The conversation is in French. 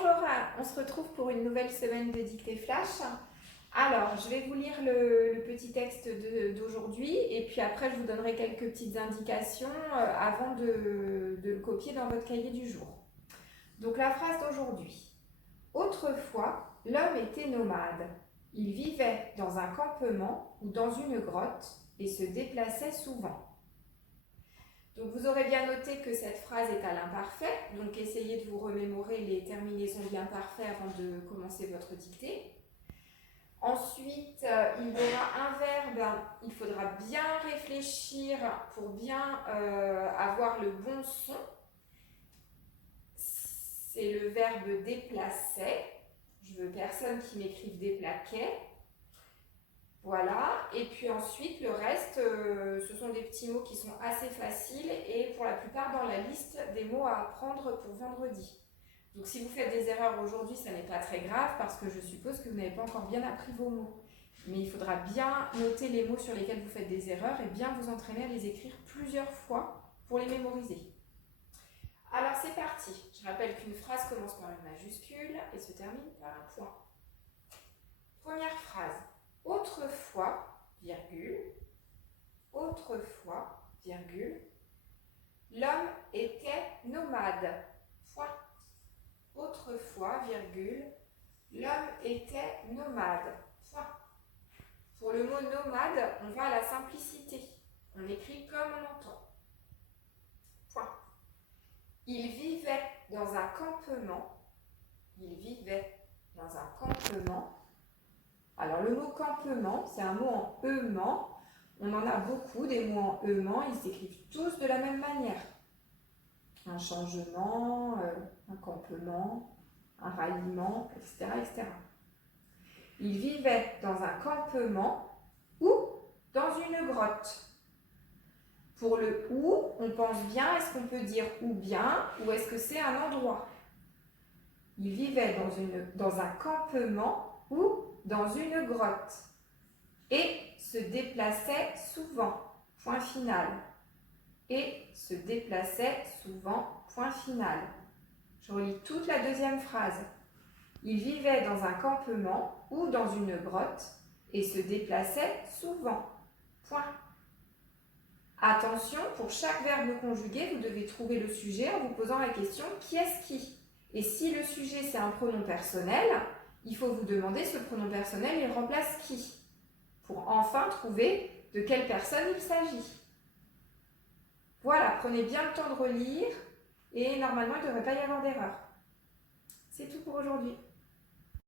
Bonjour, on se retrouve pour une nouvelle semaine de dictée flash. Alors, je vais vous lire le petit texte d'aujourd'hui et puis après je vous donnerai quelques petites indications avant de le copier dans votre cahier du jour. Donc la phrase d'aujourd'hui. Autrefois, l'homme était nomade. Il vivait dans un campement ou dans une grotte et se déplaçait souvent. Donc vous aurez bien noté que cette phrase est à l'imparfait, donc essayez de vous remémorer les terminaisons de l'imparfait avant de commencer votre dictée. Ensuite, il y aura un verbe, il faudra bien réfléchir pour bien avoir le bon son. C'est le verbe déplacer. Je veux personne qui m'écrive déplaquait. Voilà, et puis ensuite le reste, ce sont des petits mots qui sont assez faciles et pour la plupart dans la liste des mots à apprendre pour vendredi. Donc si vous faites des erreurs aujourd'hui, ça n'est pas très grave parce que je suppose que vous n'avez pas encore bien appris vos mots. Mais il faudra bien noter les mots sur lesquels vous faites des erreurs et bien vous entraîner à les écrire plusieurs fois pour les mémoriser. Alors c'est parti. Je rappelle qu'une phrase commence par une majuscule et se termine par un point. Première phrase. Autrefois, virgule, autrefois, virgule, l'homme était nomade, point. Autrefois, virgule, l'homme était nomade, point. Pour le mot nomade, on va à la simplicité. On écrit comme on entend. Point. Il vivait dans un campement. Il vivait dans un campement. Alors le mot campement, c'est un mot en eument. On en a beaucoup des mots en eument, ils s'écrivent tous de la même manière. Un changement, un campement, un ralliement, etc., etc. Il vivait dans un campement ou dans une grotte. Pour le ou, on pense bien, est-ce qu'on peut dire ou bien ou est-ce que c'est un endroit? Il vivait dans un campement ou dans une grotte et se déplaçait souvent, point final. Et se déplaçait souvent, point final. Je relis toute la deuxième phrase. Il vivait dans un campement ou dans une grotte et se déplaçait souvent, point. Attention, pour chaque verbe conjugué, vous devez trouver le sujet en vous posant la question qui est-ce qui? Et si le sujet c'est un pronom personnel, il faut vous demander ce pronom personnel, il remplace qui? Pour enfin trouver de quelle personne il s'agit. Voilà, prenez bien le temps de relire et normalement il ne devrait pas y avoir d'erreur. C'est tout pour aujourd'hui.